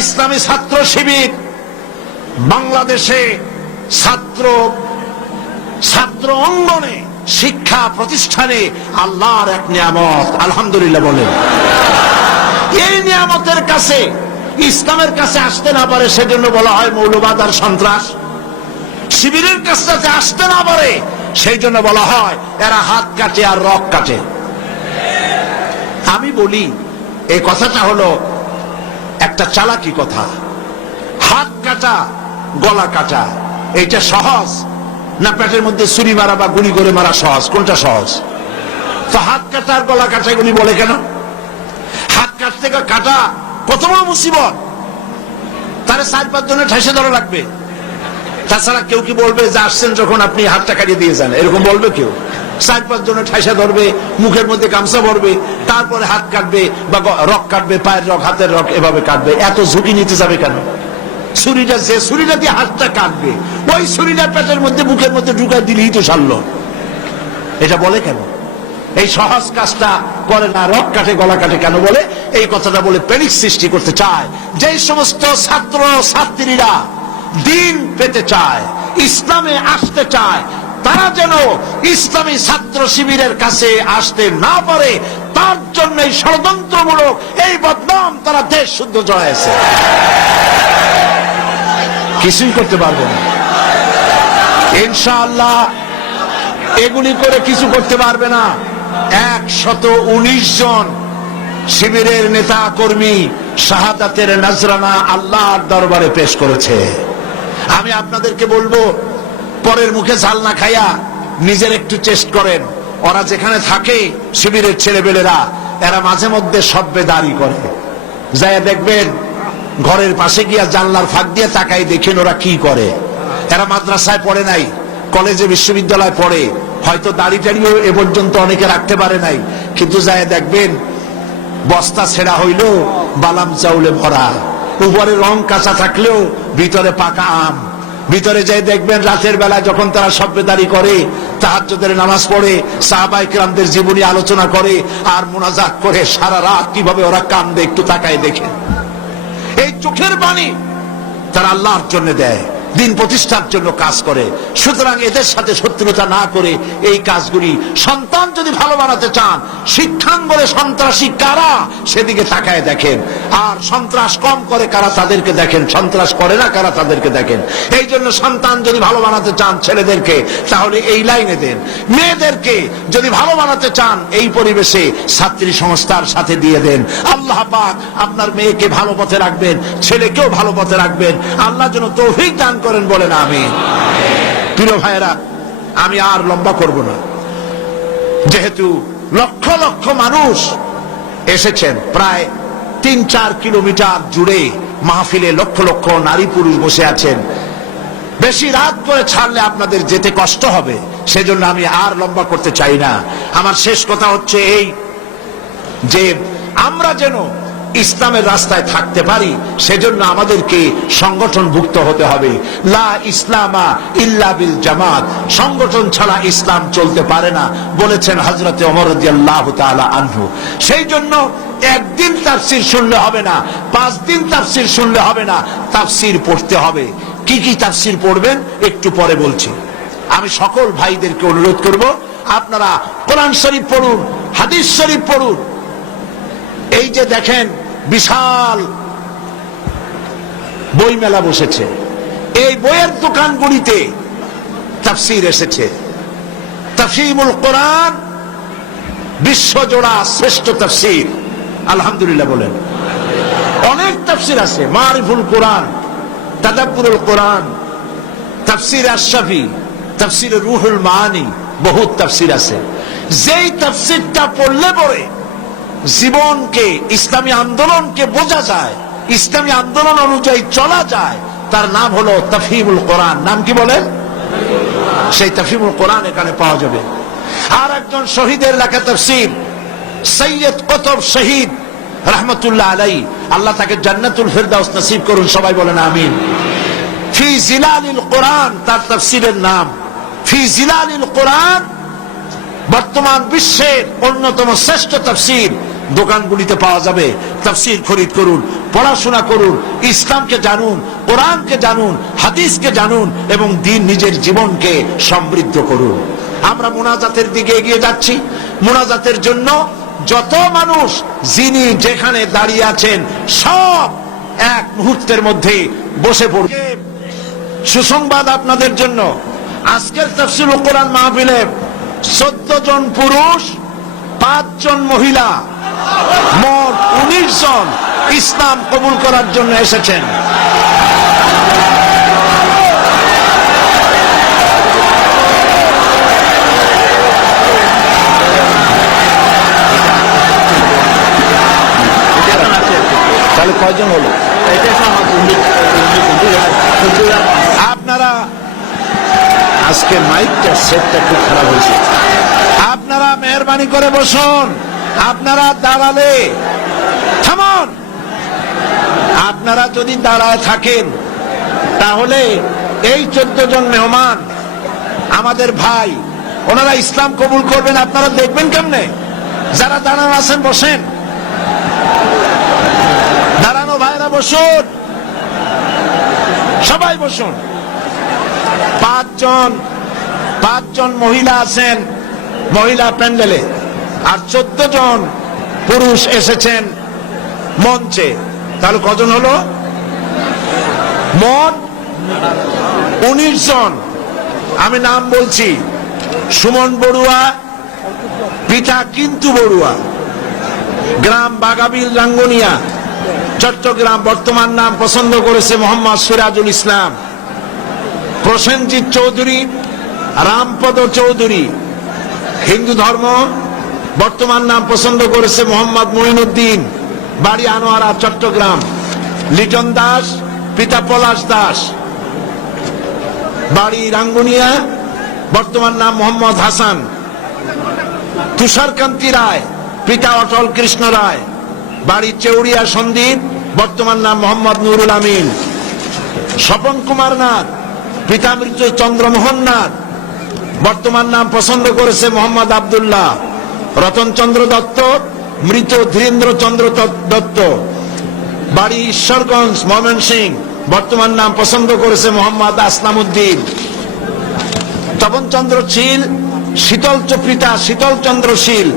ইসলামী ছাত্র শিবির বাংলাদেশে ছাত্র অঙ্গনে শিক্ষা প্রতিষ্ঠানে আল্লাহর এক নিয়ামত, আলহামদুলিল্লাহ বলেন। এই নিয়ামতের কাছে, ইসলামের কাছে আসতে না পারে সেজন্য বলা হয় মৌলবাদ আর সন্ত্রাস। শিবিরের কাছে আসতে না পারে সেই জন্য বলা হয় এরা হাত কাটে আর রক কাটে। আমি বলি এই কথাটা হলো একটা চালাকি কথা। হাত কাটা গলা কাটা এইটা সহজ না পেটের মধ্যে ছুরি মারা বা গুলি করে মারা সহজ? কোনটা সহজ? তো হাত কাটা আর গলা কাটা এগুলি বলে কেন? হাত কাটতে কাটা কত বড় মুসিবত, তারে 4-5 জনের ঠেসে ধরা লাগবে। তাছাড়া কেউ কি বলবে যে আসছেন যখন আপনি হাতটা কাটিয়ে দিয়ে যান, এরকম বলবে কেউ? 4-5 জনের ঠেসে ধরবে, মুখের মধ্যে গামছা ভরবে, তারপরে হাত কাটবে বা রক কাটবে, পায়ের রক হাতের রক এভাবে কাটবে। এত ঝুঁকি নিতে যাবে কেন? ছুরিটা, যে ছুরিটা দিয়ে হাতটা কাটবে ওই ছুরিটা পেটের মধ্যে মুখের মধ্যে ঢুকাই দিলেই তো সারলো। এটা বলে কেন? এই সহজ কাজটা করে না, রক কাটে গলা কাটে কেন বলে? এই কথাটা বলে প্যানিক সৃষ্টি করতে চায়। যে সমস্ত ছাত্র ছাত্রীরা দিন পেতে চায়, ইসলামে আসতে চায়, তারা যেন ইসলামী ছাত্র শিবিরের কাছে আসতে না পারে তার জন্য ষড়যন্ত্রমূলক এই বদনাম তারা দেশ শুদ্ধ জড়াইছে। কিছুই করতে পারবে না ইনশাআল্লাহ, এগুলি করে কিছু করতে পারবে না। 119 জন শিবিরের নেতা কর্মী শাহাদাতের নজরানা আল্লাহর দরবারে পেশ করেছে। আমি আপনাদেরকে বলবো পরের মুখে ঝাল না খাইয়া নিজের একটু চেষ্টা করেন। ওরা যেখানে থাকে শিবিরের ছেলেবেলেরা এরা মাঝে মধ্যে সব্বেদারি করে, যাই দেখবেন ঘরের পাশে গিয়া জানলার ফাঁক দিয়ে তাকাই দেখেন ওরা কি করে। এরা মাদ্রাসায় পড়ে নাই, কলেজে বিশ্ববিদ্যালয় পড়ে, হয়তো দাড়ি টাড়িও এ পর্যন্ত অনেকে রাখতে পারে নাই, কিন্তু যায় দেখবেন বস্তা ছেঁড়া হইল বালাম চাউলে ভরা, উপরে রং কাঁচা থাকলেও ভিতরে পাকা আম। ভিতরে যাই দেখবেন রাতের বেলা যখন তারা সব্বেদারি করে, তাহাজ্জুদের নামাজ পড়ে, সাহাবায়ে কেরামদের জীবনী আলোচনা করে আর মুনাজাত করে, সারা রাত কিভাবে ওরা কান্দে একটু তাকায় দেখেন। এই চোখের বাণী তারা আল্লাহর জন্য দেয়, দিন প্রতিষ্ঠার জন্য কাজ করে। সুতরাং এদের সাথে শত্রুতা না করে এই কাজগুলি, সন্তান যদি ভালো বানাতে চান, শিক্ষাঙ্গনে সন্ত্রাসী কারা সেদিকে তাকায় দেখেন, আর সন্ত্রাস কম করে কারা তাদেরকে দেখেন, সন্ত্রাস করে না কারা তাদেরকে দেখেন। এই জন্য সন্তান যদি ভালো বানাতে চান ছেলেদেরকে, তাহলে এই লাইনে দেন। মেয়েদেরকে যদি ভালো বানাতে চান এই পরিবেশে ছাত্রী সংস্থার সাথে দিয়ে দেন। আল্লাহ পাক আপনার মেয়েকে ভালো পথে রাখবেন, ছেলেকেও ভালো পথে রাখবেন। আল্লাহ যেন তৌফিক দান করেন, বলেন আমিন। প্রিয় ভাইয়েরা, আমি আর লম্বা করব না, যেহেতু লক্ষ লক্ষ মানুষ এসেছেন, প্রায় 3-4 কিলোমিটার জুড়ে মাহফিলে লক্ষ লক্ষ নারী পুরুষ বসে আছেন। বেশি রাত করে ছাড়লে আপনাদের যেতে কষ্ট হবে, সেজন্য আমি আর লম্বা করতে চাই না। আমার শেষ কথা হচ্ছে এই যে আমরা যেন ইসলামের রাস্তায় থাকতে পারি সেজন্য আমাদেরকে সংগঠনভুক্ত হতে হবে। লা ইসলামা ইল্লা বিল জামাত, সংগঠন ছাড়া ইসলাম চলতে পারে না বলেছেন হযরতে ওমর রাদিয়াল্লাহু তাআলা আনহু। সেই জন্য একদিন তাফসীর শুনলে হবে না, 5 দিন তাফসীর শুনলে হবে না, তাফসীর পড়তে হবে। কি কি তাফসীর পড়বেন একটু পরে বলছি। আমি সকল ভাইদেরকে অনুরোধ করব আপনারা কোরআন শরীফ পড়ুন, হাদিস শরীফ পড়ুন। এই যে দেখেন বিশাল বই মেলা বসেছে, এই বইয়ের দোকানগুলিতে তাফসীর এসেছে। তাফসীরুল কোরআন বিশ্বজোড়া শ্রেষ্ঠ তাফসীর, আলহামদুলিল্লাহ বলেন। অনেক তাফসীর আছে, মারিফুল কোরআন, তাদাব্বুরুল কোরআন, তাফসীর আশ-শাফি, তাফসীর রুহুল মাআনি, বহুত তাফসীর আছে। যেই তাফসীরটা পড়লে পরে জীবনকে, ইসলামী আন্দোলনকে বোঝা যায়, ইসলামী আন্দোলন অনুযায়ী চলা যায়, তার নাম হলো তাফহিমুল কোরআন। নাম কি বলেন? সেই তাফহিমুল কোরআন এখানে পাওয়া যাবে। আর একজন শহীদের লেখা তাফসীর, সৈয়দ কুতুব শহীদ রাহমাতুল্লাহ আলাইহি, আল্লাহ তাকে জান্নাতুল ফেরদাউস নসিব করুন, সবাই বলেন আমিন। ফি জিলালিল কোরআন তার তাফসীরের নাম। ফি জিলালিল কোরআন বর্তমান বিশ্বের অন্যতম শ্রেষ্ঠ তাফসীর, দোকানগুলিতে পাওয়া যাবে। তাফসীর খরিদ করুন, পড়াশোনা করুন, ইসলামকে জানুন, কোরআনকে জানুন, হাদিসকে জানুন এবং দিন নিজের জীবনকে সমৃদ্ধ করুন। আমরা মুনাজাতের দিকে এগিয়ে যাচ্ছি। মুনাজাতের জন্য যত মানুষ যিনি যেখানে দাঁড়িয়ে আছেন সব এক মুহূর্তের মধ্যে বসে পড়বে। সুসংবাদ আপনাদের জন্য, আজকের তাফসীরুল কোরআন মাহফিলে 14 জন পুরুষ, 5 জন মহিলা, মোট 19 জন ইসলাম কবুল করার জন্য এসেছেন। তাহলে কয়জন হলো? আপনারা আজকে মাইকটা সেটটা খুব খারাপ হয়েছে, আপনারা মেহরবানি করে বসুন। আপনারা দাঁড়ালে থামুন। আপনারা যদি দাঁড়ায় থাকেন তাহলে এই 14 জন মেহমান আমাদের ভাই, ওনারা ইসলাম কবুল করবেন, আপনারা দেখবেন কেমনে? যারা দাঁড়ানো আছেন বসেন, দাঁড়ানো ভাইরা বসুন, সবাই বসুন। 5 জন মহিলা আছেন মহিলা প্যান্ডেলে, আর 14 জন পুরুষ এসেছেন মঞ্চে। তাহলে কজন হলো? মোট 19 জন। আমি নাম বলছি: সুমন বড়ুয়া, পিতা কিন্তু বড়ুয়া, গ্রাম বাগাবিল রাঙ্গুনিয়া, চট্টগ্রাম। বর্তমান নাম পছন্দ করেছে মোহাম্মদ সিরাজুল ইসলাম। প্রসেনজিৎ চৌধুরী, রামপদ চৌধুরী, হিন্দু ধর্ম। বর্তমান নাম পছন্দ করেছে মোহাম্মদ মঈনুদ্দিন, বাড়ি আনোয়ারা, চট্টগ্রাম। লিটন দাস, পিতা পলাশ দাস, বাড়ি রাঙ্গুনিয়া, বর্তমান নাম মোহাম্মদ হাসান। তুষারকান্তি রায়, পিতা অটল কৃষ্ণ রায়, বাড়ি চেউরিয়া সন্দ্বীপ, বর্তমান নাম মোহাম্মদ নুরুল আমিন। স্বপন কুমার নাথ, পিতা মৃত চন্দ্রমোহন নাথ, বর্তমান নাম পছন্দ করেছে মোহাম্মদ আব্দুল্লাহ। রতন চন্দ্র দত্ত, মৃত ধীরেন্দ্র চন্দ্র দত্ত, বাড়ি ঈশ্বরগঞ্জ, ময়মনসিংহ, বর্তমান নাম পছন্দ করেছে মোহাম্মদ আসলাম উদ্দিন। তপন চন্দ্র শীল, পিতা শীতল চন্দ্র শীল,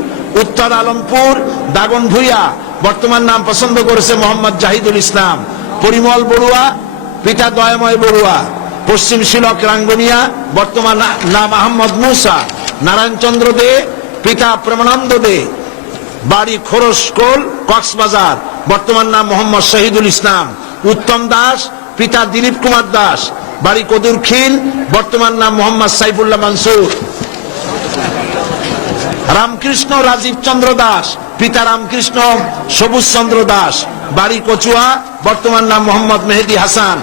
উত্তর আলমপুর, দাগন ভুইয়া, বর্তমান নাম পছন্দ করেছে মোহাম্মদ জাহিদুল ইসলাম। পরিমল বড়ুয়া, পিতা দয়াময় বড়ুয়া, পশ্চিম শিলক রাঙ্গুনিয়া, বর্তমান নাম আহমদ মুসা। নারায়ণ চন্দ্র দে, পিতা প্রেমানন্দ দে, বাড়ি খোরশকোল, কক্সবাজার, বর্তমান নাম মোহাম্মদ শহীদুল ইসলাম। উত্তম দাস, পিতা দিলীপ কুমার দাস, বাড়ি কদুরখিল, বর্তমান নাম মোহাম্মদ সাইফুল্লাহ মানসুর। রামকৃষ্ণ রাজীব চন্দ্র দাস, পিতা রামকৃষ্ণ সবুজ চন্দ্র দাস, বাড়ি কচুয়া, বর্তমান নাম মোহাম্মদ মেহেদি হাসান।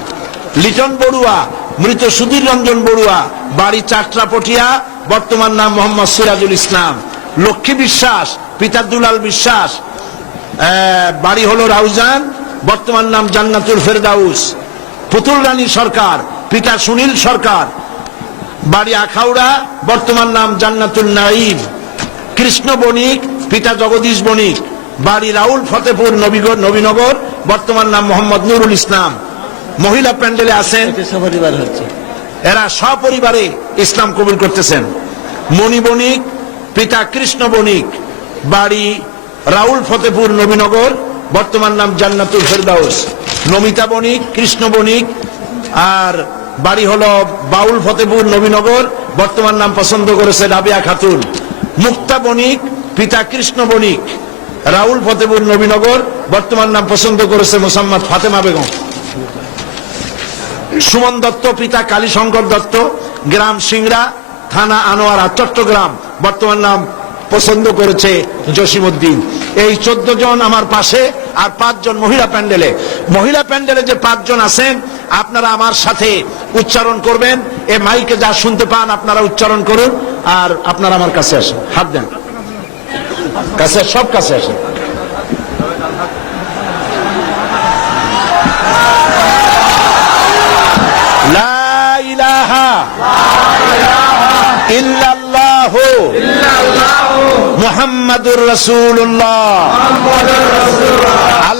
লিটন বড়ুয়া, মৃত সুধীর রঞ্জন বড়ুয়া, বাড়ি চাট্রাপটিয়া, বর্তমান নাম মোহাম্মদ সিরাজুল ইসলাম। লক্ষ্মী বিশ্বাস, পিতা দুলাল বিশ্বাস, বাড়ি হলো রাউজান, বর্তমান নাম জান্নাতুল ফেরদাউস। পুতুল রানী সরকার, পিতা সুনীল সরকার, বাড়ি আখাউড়া, বর্তমান নাম জান্নাতুল নাঈম। কৃষ্ণ বণিক, পিতা জগদীশ বণিক, বাড়ি রাউল ফতেপুর নবীনগর, বর্তমান নাম মোহাম্মদ নুরুল ইসলাম। মহিলা প্যান্ডেলে আছেন, এরা সপরিবারে ইসলাম কবুল করতেছেন। মণি বণিক, পিতা কৃষ্ণ বণিক, বাড়ি রাউল ফতেপুর নবীনগর, বর্তমান নাম জান্নাতুল ফেরদাউস। নমিতা বণিক, কৃষ্ণ বণিক, আর বাড়ি হলো বাউল ফতেপুর নবীনগর, বর্তমান নাম পছন্দ করেছে রাবিয়া খাতুন। মুক্তা বণিক, পিতা কৃষ্ণ বণিক, রাউল ফতেপুর নবীনগর, বর্তমান নাম পছন্দ করেছে মোসাম্মদ ফাতেমা বেগম। সুমন দত্ত, পিতা কালীশঙ্কর দত্ত, গ্রাম সিংড়া, থানা আনোয়ারা, চট্টগ্রাম, বর্তমান নাম পছন্দ করেছে জসিমউদ্দিন। এই 14 জন আমার পাশে, আর 5 জন মহিলা প্যান্ডেলে। মহিলা প্যান্ডেলে যে 5 জন আছেন, আপনারা আমার সাথে উচ্চারণ করবেন। এ মাইকে যা শুনতে পান আপনারা উচ্চারণ করুন, আর আপনারা আমার কাছে আসেন, হাত দেন, কাছে, সব কাছে আসেন। লা ইলাহা ইল্লাল্লাহু মুহাম্মাদুর রাসূলুল্লাহ।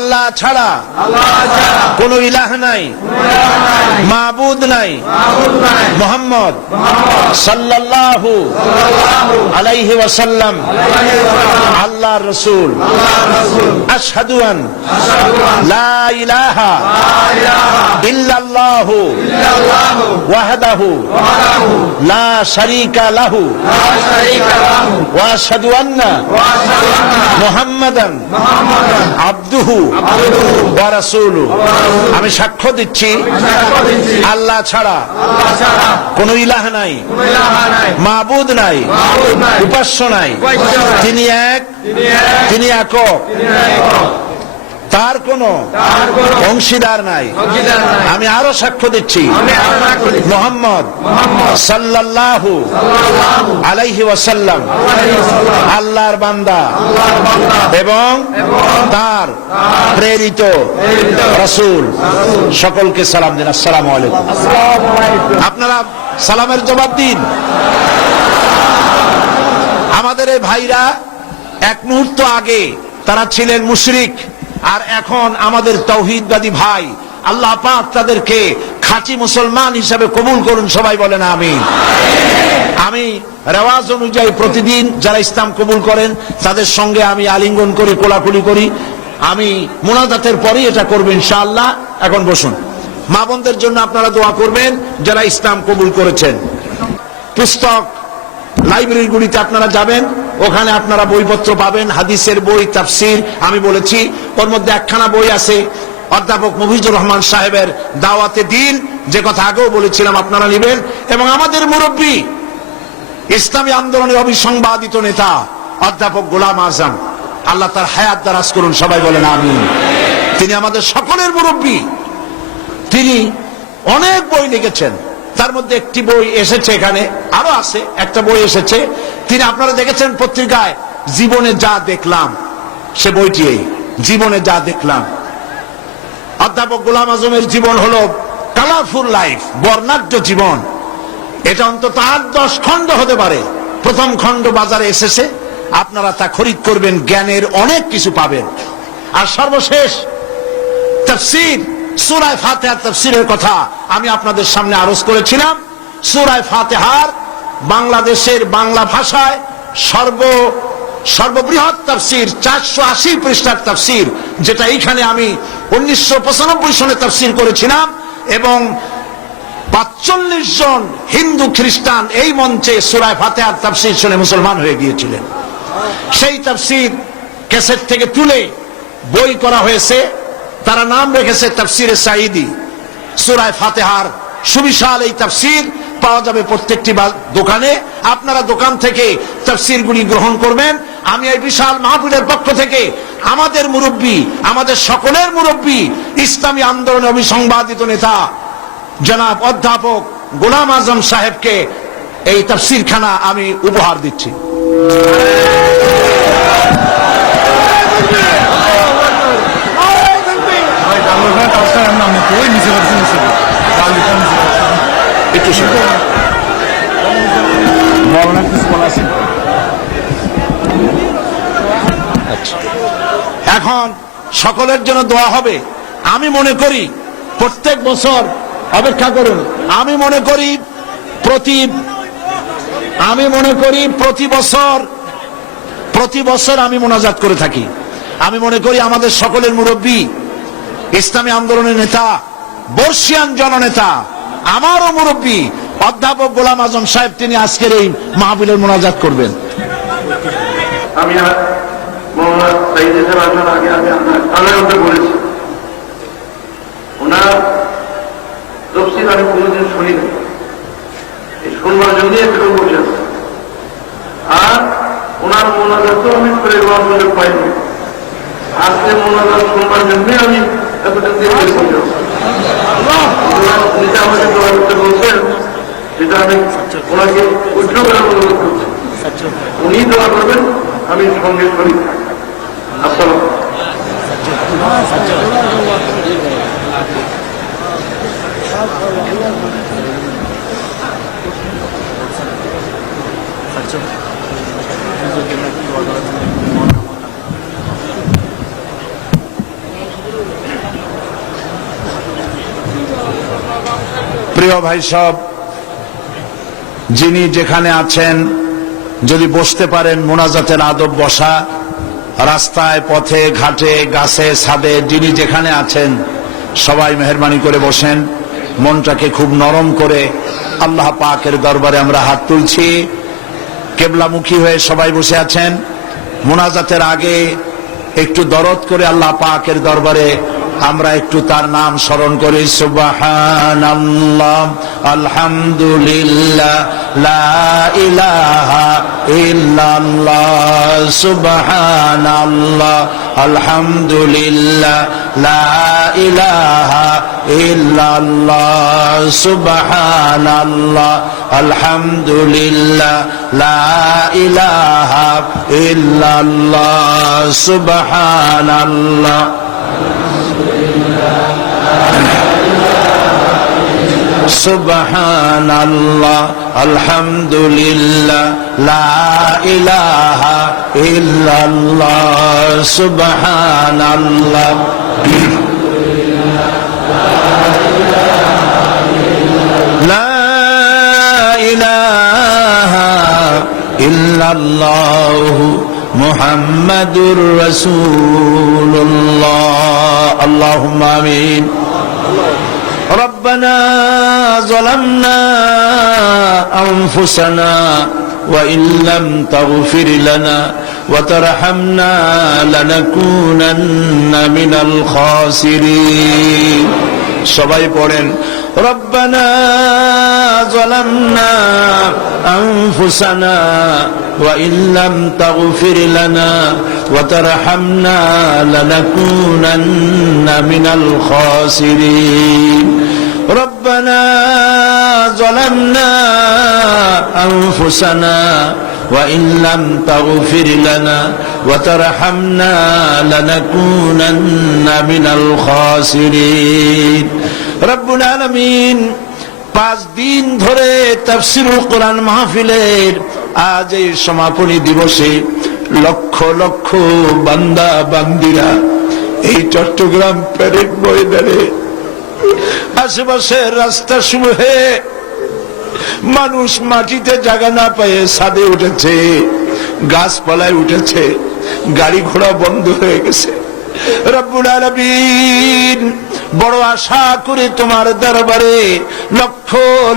আল্লাহ ছাড়া কোন ইলাহ নাই, মাবুদ নাই, মুহাম্মদ সাল্লাল্লাহু আলাইহি ওয়াসাল্লাম আল্লাহর রাসূল। আশহাদু আন লা ইলাহা ইল্লাল্লাহু ওয়াহদাহু লা শারীকা লাহু ওয়া আশহাদু আন্না মুহাম্মাদান আবদুহু ওয়া রাসূলুহু। আমি সাক্ষ্য দিচ্ছি আল্লাহ ছাড়া কোন ইলাহ নাই, মাবুদ নাই, উপাস্য নাই, তিনি এক, তিনি একক, তার কোন অংশীদার নাই। আমি আরো সাক্ষ্য দিচ্ছি মুহাম্মদ সাল্লাল্লাহু আলাইহি ওয়াসাল্লাম আল্লাহর বান্দা এবং তার প্রেরিত রাসূল। সকলকে সালাম দিন, আসসালামু আলাইকুম। আপনারা সালামের জবাব দিন। আমাদের এই ভাইরা এক মুহূর্ত আগে তারা ছিলেন মুশরিক, আর এখন আমাদের তাওহীদবাদী ভাই। আল্লাহ পাক তাদেরকে খাঁটি মুসলমান হিসাবে কবুল করুন, সবাই বলেন আমিন। আমি রেওয়াজ অনুযায়ী প্রতিদিন যারা ইসলাম কবুল করেন তাদের সঙ্গে আমি আলিঙ্গন করি, কোলাকুলি করি। আমি মুনাজাতের পরেই এটা করব ইনশাআল্লাহ। এখন বসুন। মা বোনদের জন্য আপনারা দোয়া করবেন যারা ইসলাম কবুল করেছেন। পুস্তক লাইব্রেরিগুলিতে আপনারা যাবেন, ওখানে আপনারা বইপত্র পাবেন, হাদিসের বই, তাফসীর। আমি বলেছি ওর মধ্যে একখানা বই আছে অধ্যাপক মফিজুর রহমান সাহেবের দাওয়াতে দ্বীন, যে কথা আগেও বলেছিলাম আপনারা নেবেন। এবং আমাদের মুরব্বী, ইসলামী আন্দোলনের অবিসংবাদিত নেতা অধ্যাপক গোলাম আজম, আল্লাহ তার হায়াত দারাজ করুন, সবাই বলেন আমিন। তিনি আমাদের সকলের মুরব্বী। তিনি অনেক বই লিখেছেন, তার মধ্যে একটি বই এসেছে, এখানে আরো আছে, একটা বই এসেছে। তিনি আপনারা দেখেছেন পত্রিকায়, জীবনে যা দেখলাম, সে বইটি এই জীবনে যা দেখলাম। অধ্যাপক গোলাম আজমের জীবন হলো কালারফুল লাইফ, বর্ণাঢ্য জীবন। এটা অন্তত 8-10 খণ্ড হতে পারে। প্রথম খণ্ড বাজারে এসেছে, আপনারা তা খরিদ করবেন, জ্ঞানের অনেক কিছু পাবেন। আর সর্বশেষ তাফসীর সূরা ফাতিহার তাফসীরের কথা আমি আপনাদের সামনে আরজ করেছিলাম। সূরা ফাতিহার বাংলাদেশের বাংলা ভাষায় সর্ববৃহৎ তাফসীর, 480 পৃষ্ঠার তাফসীর, যেটা এইখানে আমি 1995 সনে তাফসীর করেছিলাম। এবং 45 জন হিন্দু খ্রিস্টান এই মঞ্চে সূরা ফাতিহার তাফসীর শুনে মুসলমান হয়ে গিয়েছিলেন। সেই তাফসীর ক্যাসেট থেকে তুলে বই করা হয়েছে, তারা নাম রেখেছে তাফসীরে সাঈদী। সূরা ফাতিহার সুবিশাল এই তাফসীর পাওয়া যাবে প্রত্যেকটি দোকানে। আপনারা দোকান থেকে তাফসীরগুলি গ্রহণ করবেন। আমি এই বিশাল মাহফিলের পক্ষ থেকে আমাদের মুরব্বী, আমাদের সকলের মুরব্বী, ইসলামী আন্দোলনের অবিসংবাদিত নেতা জনাব অধ্যাপক গোলাম আজম সাহেবকে এই তাফসীরখানা আমি উপহার দিচ্ছি। এখন সকলের জন্য দোয়া হবে। আমি মনে করি প্রত্যেক বছর, অপেক্ষা করুন, আমি মনে করি প্রতি বছর আমি মোনাজাত করে থাকি। আমি মনে করি আমাদের সকলের মুরব্বী, ইসলামী আন্দোলনের নেতা, বর্ষিয়ান জননেতা, আমারও মুরব্বী অধ্যাপক গোলাম আজম সাহেব, তিনি আজকের এই মাহফিলের মোনাজাত করবেন। আমি বলেছি ওনার তফসিল আমি কোনোদিন শুনি না, শুনবার জন্যই এতক্ষণ বসে আছে। আর ওনার মোনাজাত তো আমি করে সুযোগ পাইনি, আজকে মোনাজাত শুনবার জন্যই আমি এতদিন দিয়ে বসে নিজে আমাকে দোয়া করতে বলছেন, যেটা আমি ওনাকে উজ্জ্ব করে অনুরোধ করছি। উনি দোয়া করবেন, আমি সঙ্গে শরীর থাকি। আসসালাম। প্রিয় ভাই সব, যিনি যেখানে আছেন যদি বসতে পারেন, মোনাজাতের আদব বসা, রাস্তায় পথে ঘাটে গাছে ছাদে যিনি যেখানে আছেন সবাই মেহেরবানি করে বসেন। মনটাকে খুব নরম করে আল্লাহ পাকের দরবারে আমরা হাত তুলছি। কেবলামুখী হয়ে সবাই বসে আছেন। মোনাজাতের আগে একটু দরদ করে আল্লাহ পাকের দরবারে আমরা একটু তার নাম স্মরণ করি। সুবহানাল্লাহ, আলহামদুলিল্লাহ, লা ইলাহা ইল্লাল্লাহ, সুবহানাল্লাহ, আলহামদুলিল্লাহ, লা ইলাহা ইল্লাল্লাহ, সুবহানাল্লাহ, আলহামদুলিল্লাহ, লা ইলাহা ইল্লাল্লাহ, সুবহানাল্লাহ। সুবহানাল্লাহ, আলহামদুলিল্লাহ, লা ইলাহা ইল্লাল্লাহ, সুবহানাল্লাহ। লা ইলাহা ইল্লাল্লাহ মুহাম্মাদুর রাসূলুল্লাহ। আল্লাহুম্মা আমিন। ربنا ظلمنا أنفسنا وإن لم تغفر لنا وترحمنا لنكونن من الخاسرين। সবাই পড়েন ربنا ظلمنا أنفسنا وإن لم تغفر لنا وترحمنا لنكونن من الخاسرين। ربنا ظلمنا أنفسنا وإن لم تغفر لنا وترحمنا لنكونن من الخاسرين। রব্বুল আলামিন 5 দিন ধরে তাফসীরুল কোরআন মাহফিলের আজ এই সমাপনী দিবসে লক্ষ লক্ষ বান্দা বান্দিরা এই চট্টগ্রাম প্যারেড ময়দানে আশেপাশের রাস্তা সমূহে মানুষ মাটিতে জায়গা না পেয়ে ছাদে উঠেছে, গাছপালায় উঠেছে, গাড়ি ঘোড়া বন্ধ হয়ে গেছে। রব্বুল আলামিন বড় আশা করে তোমার দরবারে লক্ষ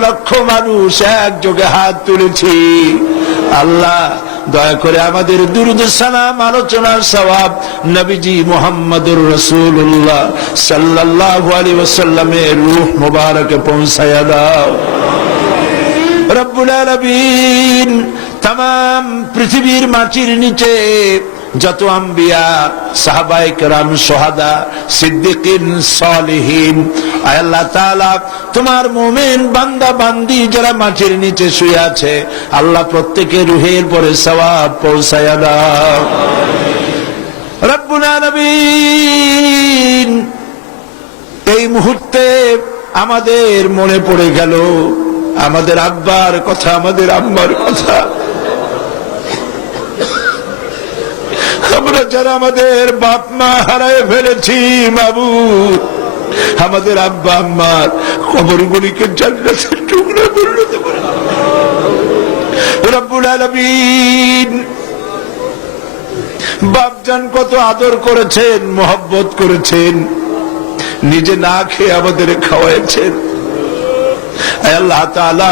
লক্ষ মানুষ একযোগে হাত তুলেছি। আল্লাহ দয়া করে আমাদের দুরূদ সালাম আলোচনার সওয়াব নবীজি মুহাম্মদুর রাসূলুল্লাহ সাল্লাল্লাহু আলাইহি ওয়াসাল্লামের রূহ মুবারকে পৌঁছায়া দাও। রব্বুল আলামিন तमाम পৃথিবীর মাটির নিচে যত আম্বিয়া, সাহাবায়ে কেরাম, শুহাদা, সিদ্দিকিন, সালিহিন, আল্লাহ তাআলা তোমার মুমিন বান্দা বান্দি যারা মাটির নিচে শুয়ে আছে, আল্লাহ প্রত্যেকের রূহের পরে সওয়াব পৌঁছায়া দাও। রব্বুল আলামিন এই মুহূর্তে আমাদের মনে পড়ে গেল আমাদের আব্বার কথা, আমাদের আম্মার কথা। আমরা যারা আমাদের বাপ মা হারায় ফেলেছি, মাবুদ আমাদের আব্বা আম্মার কবরগুলিকে জান্নাতের টুকরা পরিণত করে দাও। রব্বুল আলামিন বাপজান কত আদর করেছেন, মহব্বত করেছেন, নিজে না খেয়ে আমাদের খাওয়াইছেন। আল্লাহ তাআলা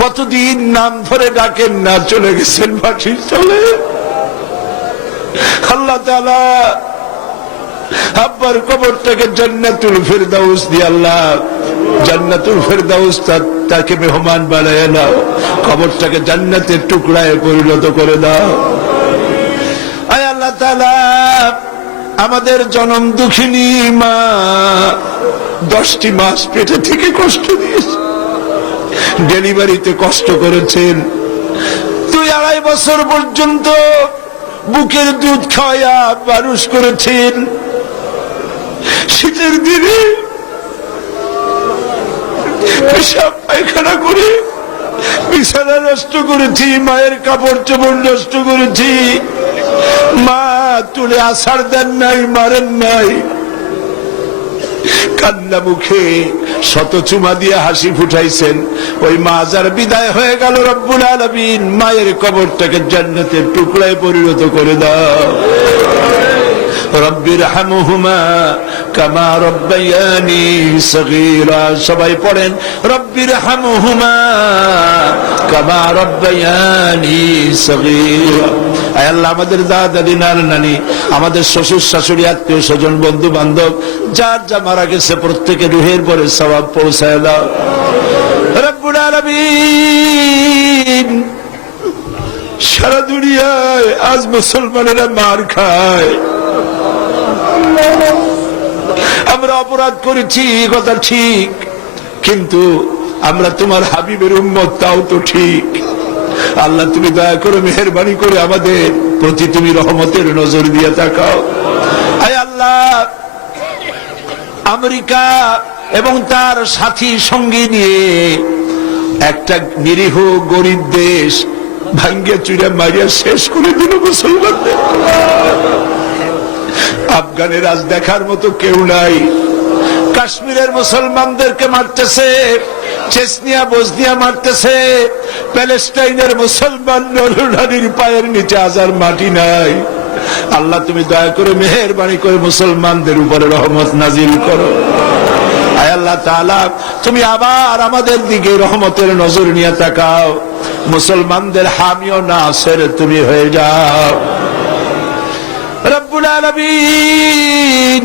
কতদিন নাম ধরে ডাকেন না, চলে গেছেন মাটির তলে। আল্লাহ তাআলা আব্বার কবরটাকে জান্নাতুল ফিরদাউস দিয়ে আল্লাহ জান্নাতুল ফিরদাউস তাকে মেহমান বানায় নাও, কবরটাকে জান্নাতের টুকরায় পরিণত করে দাও। আয় আল্লাহ তাআলা আমাদের জনম দুঃখিনী মা 10টি মাস পেটে থেকে কষ্ট দিয়েছে, ডেলিভারিতে কষ্ট করেছেন। 2-2.5 বছর পর্যন্ত বুকের দুধ খাওয়া মানুষ করেছেন। শীতের দিনে পেশাব পায়খানা করে বিছানা নষ্ট করেছি, মায়ের কাপড় চোপড় নষ্ট করেছি। মা তুলে আছাড় দেন নাই, মারেন নাই, কান্না মুখে শত চুমা দিয়ে হাসি ফুটাইছেন, ওই মা যার বিদায় হয়ে গেল, রব্বুল আলামিন মায়ের কবরটাকে জান্নাতের টুকরায় পরিণত করে দাও। রব্বিরহামহুমা কামা রব্বায়ানি সগীরা। সবাই পড়েন রব্বিরহামহুমা কামা রব্বায়ানি সগীরা। আয় আল্লাহ, আমাদের দাদা দাদি নানা নানি, আমাদের শ্বশুর শাশুড়ি, আত্মীয় স্বজন, বন্ধু বান্ধব যার যা মারা গেছে প্রত্যেকের রুহের পরে সওয়াব পৌঁছায় দাও রব্বুল আলামিন। সারা দুনিয়ায় আজ মুসলমানেরা মার খায়। আমরা অপরাধ করেছি, কথা ঠিক, কিন্তু আমরা তোমার হাবিবের উম্মত, তাও তো ঠিক। আল্লাহ, তুমি দয়া করে মেহেরবানি করে আমাদের প্রতি তুমি রহমতের নজর দিয়ে তাকাও। আয় আল্লাহ, আমেরিকা এবং তার সাথী সঙ্গী নিয়ে একটা নিরীহ গরিব দেশ ভাঙ্গিয়া চুরা মারিয়া শেষ করে দিল মুসলমানদের। আফগানের আজ দেখার মতো কেউ নাই। কাশ্মীরের মুসলমানদেরকে মারতেছে, চেচনিয়া বসনিয়া মারতেছে, প্যালেস্টাইনের মুসলমান নরনারীর পায়ের নিচে আজার মাটি নাই। আল্লাহ, তুমি দয়া করে মেহেরবানি করে মুসলমানদের উপরে রহমত নাজিল করো। আয় আল্লাহ তাআলা, তুমি আবার আমাদের দিকে রহমতের নজর নিয়ে তাকাও। মুসলমানদের হামি ও নাসির তুমি হয়ে যাও রব্বুল আলামিন।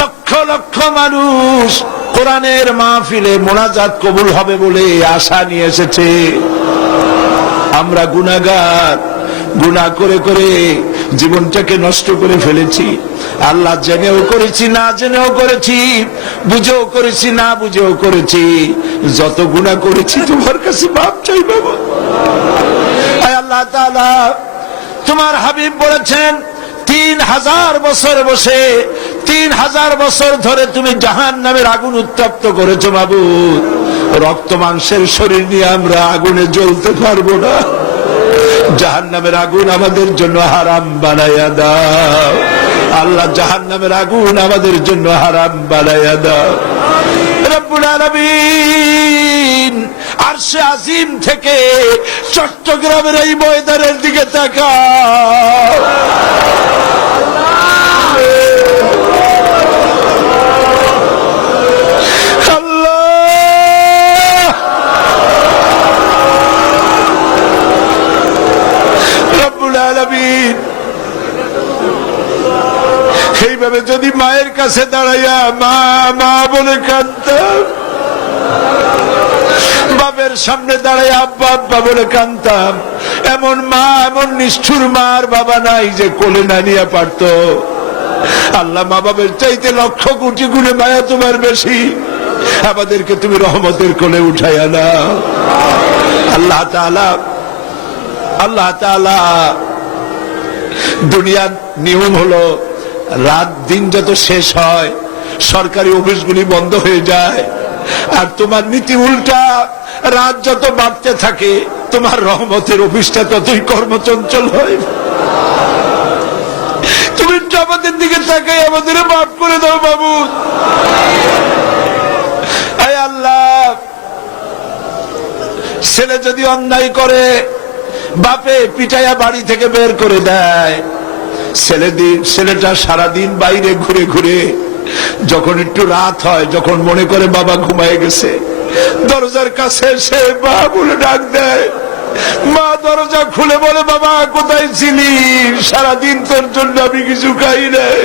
লক্ষ লক্ষ মানুষ কোরআনের মাহফিলে মোনাজাত কবুল হবে বলে আশা নিয়ে এসেছে। আমরা গুনাহগার, গুনাহ করে করে জীবনটাকে নষ্ট করে ফেলেছি। আল্লাহ, জেনেও করেছি, না জেনেও করেছি, বুঝেও করেছি, না বুঝেও করেছি। যত গুনাহ করেছি তোমার কাছে মাপ চাই বাবা। আয় আল্লাহ তাআলা, তোমার হাবিব বলেছেন 3000 বছর বসে 3000 বছর ধরে তুমি জাহান্নামের আগুন উত্তপ্ত করেছো মাবুদ। রক্ত মাংসের শরীর নিয়ে আমরা আগুনে জ্বলতে পারবো না। জাহান্নামের আগুন আমাদের জন্য হারাম বানাইয়া দাও আল্লাহ, জাহান্নামের আগুন আমাদের জন্য হারাম বানাইয়া দাও রব্বুল আলামিন। আরশে আজিম থেকে চট্টগ্রামের এই ময়দানের দিকে তাকাও। এইভাবে যদি মায়ের কাছে দাঁড়াইয়া মা মা বলে কাঁদতাম, বাপের সামনে দাঁড়াইয়া আব্বা আব্বা বলে কাঁদতাম, এমন মা, এমন নিষ্ঠুর মার বাবা নাই যে কোলে না নিয়ে পারত। আল্লাহ, মা বাবার চাইতে লক্ষ কোটি গুণে মায়া তোমার বেশি। আমাদেরকে তুমি রহমতের কোলে উঠাইয়া নাও আল্লাহ তাআলা। আল্লাহ তাআলা, দুনিয়ার নিয়ম হলো রাত দিন যত শেষ হয় সরকারি অফিসগুলি বন্ধ হয়ে যায়, আর তোমার নীতি উল্টা। রাত যত বাড়তে থাকে তোমার রহমতের অফিসটা ততই কর্মচঞ্চল হয়। তুমি আমাদের দিকে তাকাই আমাদের মাফ করে দাও বাবু। আয় আল্লাহ, ছেলে যদি অন্যায় করে বাপে পিটাইয়া বাড়ি থেকে বের করে দেয়, ছেলেটা সারাদিন বাইরে ঘুরে ঘুরে যখন একটু রাত হয়, যখন মনে করে বাবা ঘুমায় গেছে, দরজার কাছে এসে মা বলে ডাক দেয়। মা দরজা খুলে বলে, বাবা কোথায় ছিলি? সারাদিন তোর জন্য আমি কিছু খাই নাই।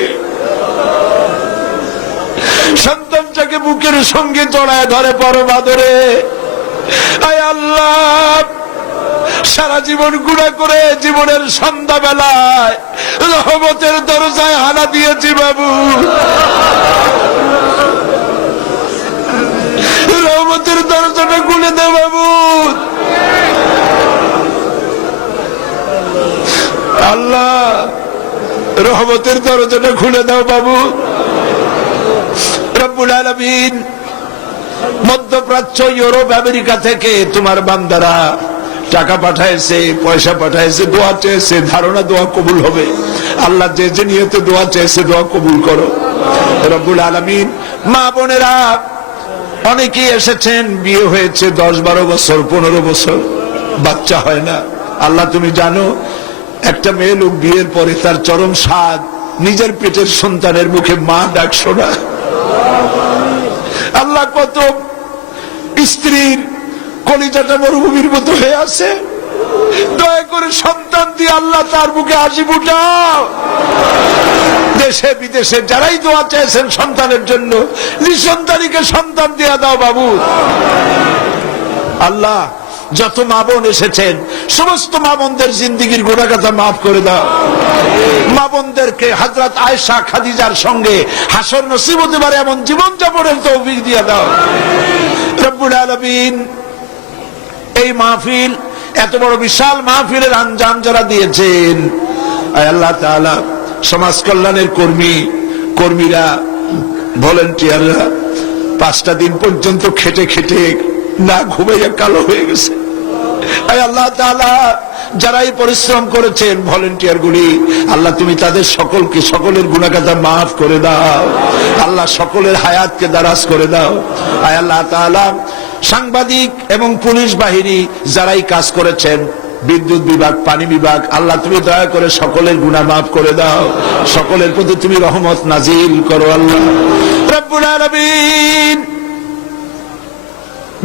সন্তানটাকে বুকের সঙ্গে জড়ায় ধরে পরম আদরে। আয় আল্লাহ, সারা জীবন গুনাহ করে জীবনের সন্ধ্যাবেলায় রহমতের দরজায় হানা দিয়েছি বাবু। রহমতের দরজাটা খুলে দে বাবু। আল্লাহ, রহমতের দরজাটা খুলে দাও বাবু। রব্বুল আলামিন, মধ্যপ্রাচ্য, ইউরোপ, আমেরিকা থেকে তোমার বান্দারা টাকা পাঠাইছে, পয়সা পাঠাইছে, দোয়া চেয়েছে, ধারণা দোয়া কবুল হবে। আল্লাহ, যে যে নিয়তে দোয়া চেয়েছে দোয়া কবুল করো রব্বুল আলামিন। মা বোনেরা, অনেকেই এসেছেন, বিয়ে হয়েছে 10-12 বছর, 15 বছর, বাচ্চা হয় না। আল্লাহ তুমি জানো, একটা মেয়ে লোক বিয়ের পরে তার চরম স্বাদ নিজের পেটের সন্তানের মুখে মা ডাক শোনা। আল্লাহ, কত স্ত্রীর কলিজাটা মরুভূমির মতো হয়ে আছে, দয়া করে সন্তান দিয়ে আল্লাহ তার মুখে হাসি ফুটাও। দেশে বিদেশে যারাই দোয়া চাইছেন সন্তানের জন্য, নিঃসন্তানীকে সন্তান দিয়ে দাও বাবু। আল্লাহ, যত মা বোন এসেছেন সমস্ত মা বোনদের জিন্দিগির গুনাহগাথা মাফ করে দাও। মা বোনদেরকে হযরত আয়েশা খাদিজার সঙ্গে হাসর নসিব হতে পারে এমন জীবন যাপনের তৌফিক দিয়ে দাও রব্বুল আলামিন। এই মাহফিল, এত বড় বিশাল মাহফিলের আঞ্জাম যারা দিয়েছেন, আয় আল্লাহ তাআলা, সমাজ কল্যাণের কর্মীরা, ভলেন্টিয়াররা 5টা দিন পর্যন্ত খেটে খেটে না ঘুমাইয়া কালো হয়ে গেছে। আয় আল্লাহ তাআলা, যারা এই পরিশ্রম করেছেন ভলেন্টিয়ার গুলি, আল্লাহ তুমি তাদের সকলের গুনাহগাথা মাফ করে দাও। আল্লাহ, সকলের হায়াতকে দারাজ করে দাও। আয় আল্লাহ তাআলা, সাংবাদিক এবং পুলিশ বাহিনী যারাই কাজ করেছেন, বিদ্যুৎ বিভাগ, পানি বিভাগ, আল্লাহ তুমি দয়া করে সকলের গুনাহ মাফ করে দাও। সকলের প্রতি তুমি রহমত নাজিল করো আল্লাহ রব্বুল আলামিন।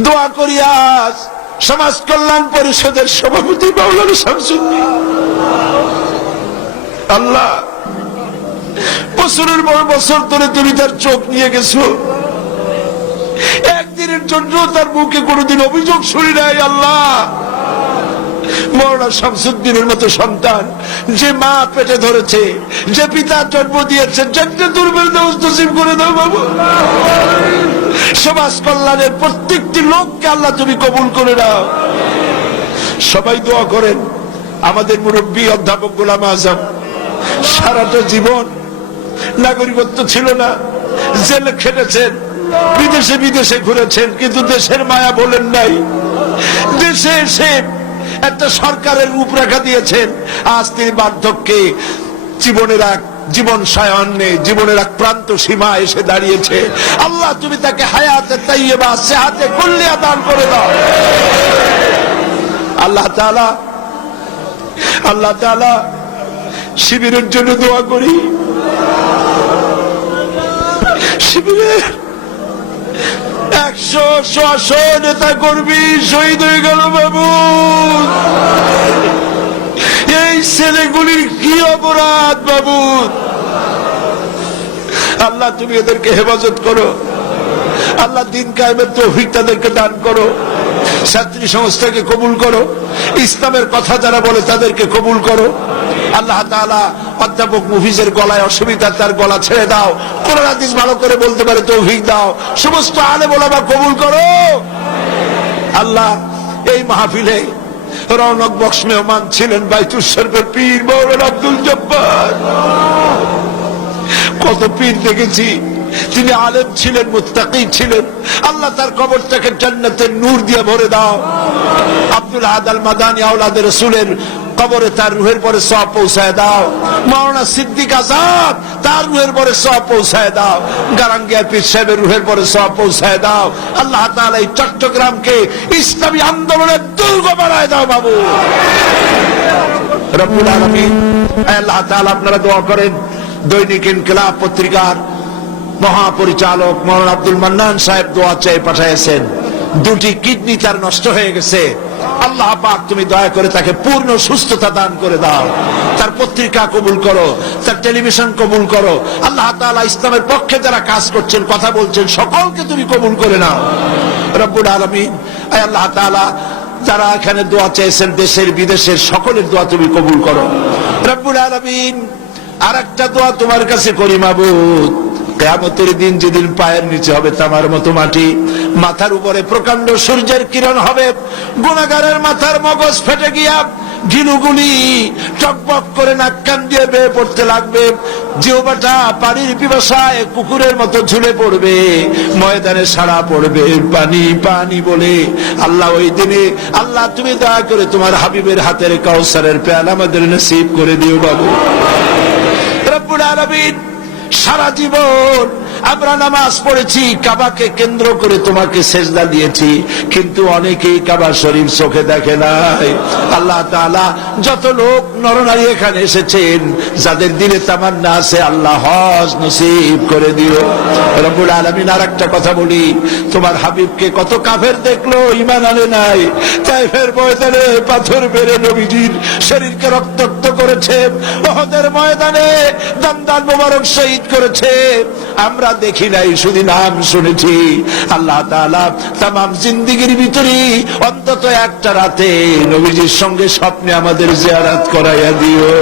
দোয়া করি আজ সমাজ কল্যাণ পরিষদের সভাপতি মাওলানা শামসুদ্দিন, আল্লাহ, বছরের পর বছর ধরে তুমি তার চোখ নিয়ে গেছো, একদিনের জন্য তার মুখে কোনোদিন অভিযোগ শুনি নাই। আল্লাহ, মাওলানা শামসুদ্দিনের মতো সন্তান, যে মা পেটে ধরেছে, যে পিতা জন্ম দিয়েছে, জান্নাতুল ফেরদাউস নসিব করে দাও বাবু। সমাজ কল্যাণের প্রত্যেকটি লোককে আল্লাহ তুমি কবুল করে নাও। সবাই দোয়া করেন, আমাদের মুরব্বী অধ্যাপক গোলাম আজম সারাটা জীবন নাগরিকত্ব ছিল না, জেলে খেটেছেন, বিদেশে ঘুরেছেন, কিন্তু দেশের মায়া বলেন নাই। দেশে এসে একটা সরকারের রূপরেখা দিয়েছেন। আজ তিনি বার্ধক্যে জীবন সায়ান্নে জীবনের এক প্রান্ত সীমা এসে দাঁড়িয়েছে। আল্লাহ, তুমি তাকে হায়াতে তাইয়্যিবা, সেহাতে কুল্লিয়া দান করে দাও। আল্লাহ তাআলা, শিবিরের জন্য দোয়া করি। শিবিরের 100 নেতা কর্মী শহীদ হয়ে গেল বাবু। এই ছেলেগুলির কি অপরাধ বাবু? আল্লাহ, তুমি এদেরকে হেফাজত করো। আল্লাহ, দিন কায়েমের তৌফিক তাদেরকে দান করো। ছাত্রী সংস্থাকে কবুল করো। ইসলামের কথা যারা বলে তাদেরকে কবুল করো। আল্লাহ তাআলা, অধ্যাপক মুফিজের গলায় অসুবিধা, তার গলা ছেড়ে দাও। কোরআন হাদিস ভালো করে বলতে পারে তৌফিক দাও। সমস্ত আলেম ওলামা কবুল করো। আল্লাহ, এই মাহফিলে রৌনক বক্স মেহমান ছিলেন বাইতুল শরীফের পীর মাওলানা আব্দুল জব্বার। কত পীর দেখেছি, তিনি আলেম ছিলেন, মুত্তাকি ছিলেন। আল্লাহ, তার কবরটাকে জান্নাতের নূর দিয়ে ভরে দাও। আব্দুল আহাদ আল মাদানী আওলাদে রাসূলের কবরে তার রুহের পরে সওয়াব পৌঁছায় দাও। মাওলানা সিদ্দিক আজাদ, তার রুহের পরে সওয়াব পৌঁছায় দাও। গারাঙ্গিয়া পীর সাহেবের রুহের পরে সওয়াব পৌঁছায় দাও। আল্লাহ তাআলা, এই চট্টগ্রামকে ইসলামী আন্দোলনের দুর্গ বানায় দাও বাবু রব্বুল আলামিন। আল্লাহ তাআলা, আপনারা দোয়া করেন। দৈনিক ইনকিলাব পত্রিকার মহাপরিচালক মাওলানা আব্দুল মান্নান সাহেব দোয়া চেয়ে পাঠিয়েছেন। 2টি কিডনি তার নষ্ট হয়ে গেছে। আল্লাহ পাক, তুমি দয়া করে তাকে পূর্ণ সুস্থতা দান করে দাও। তার পত্রিকা কবুল করো, তার টেলিভিশন কবুল করো। আল্লাহ তাআলা, ইসলামের পক্ষে যারা কাজ করছেন, কথা বলছেন, সকলকে তুমি কবুল করে নাও রব্বুল আলামিন। আয় আল্লাহ তাআলা, যারা এখানে দোয়া চেয়েছেন, দেশের বিদেশের সকলের দোয়া তুমি কবুল করো রব্বুল আলামিন। আর একটা দোয়া তোমার কাছে করি মাবুদ, কিয়ামতের দিন যেদিন পায়ের নিচে হবে তামার মতো মাটি, মাথার উপরে প্রকাণ্ড সূর্যের কিরণ হবে, গুনাহগারের মাথার মগজ ফেটে গিয়া গিলুগুলি টকবক করে নাক কান দিয়ে বেয়ে পড়তে লাগবে, জিহ্বাটা পানির পিপাসায় কুকুরের মতো ঝুলে পড়বে, ময়দানে সাড়া পড়বে পানি পানি বলে। আল্লাহ, ওই দিনে আল্লাহ, তুমি দয়া করে তোমার হাবিবের হাতের কাউসারের পেয়ালা আমাদের নসিব করে দিও বাবু রব্বুল আলামিন। সারা জীবন আমরা নামাজ পড়েছি, কাবাকে কেন্দ্র করে তোমাকে সেজদা দিয়েছি, কিন্তু অনেকেই কাবা শরীফ চোখে দেখে নাই। আল্লাহ তাআলা যত লোক নরনারী এখানে এসেছেন, যাদের দিলে তামান্না আছে, আল্লাহ হজ নসিব করে দিও রব্বুল আলামিন। আর একটা কথা বলি, তোমার হাবিবকে কত কাফের দেখলো, ঈমান আনে নাই। তাইফের ময়দানে পাথর মেরে নবীজির শরীরকে রক্তাক্ত করেছে, উহুদের ময়দানে দন্দাল মোবারক শহীদ করেছে। আমরা দেখি নাই, শুধু নাম শুনেছি। আল্লাহ তাআলা তামাম জিন্দেগীর ভিতরে অন্তত একটা রাতে নবীজির সঙ্গে স্বপ্নে আমাদের জিয়ারত করাইয়া দিও।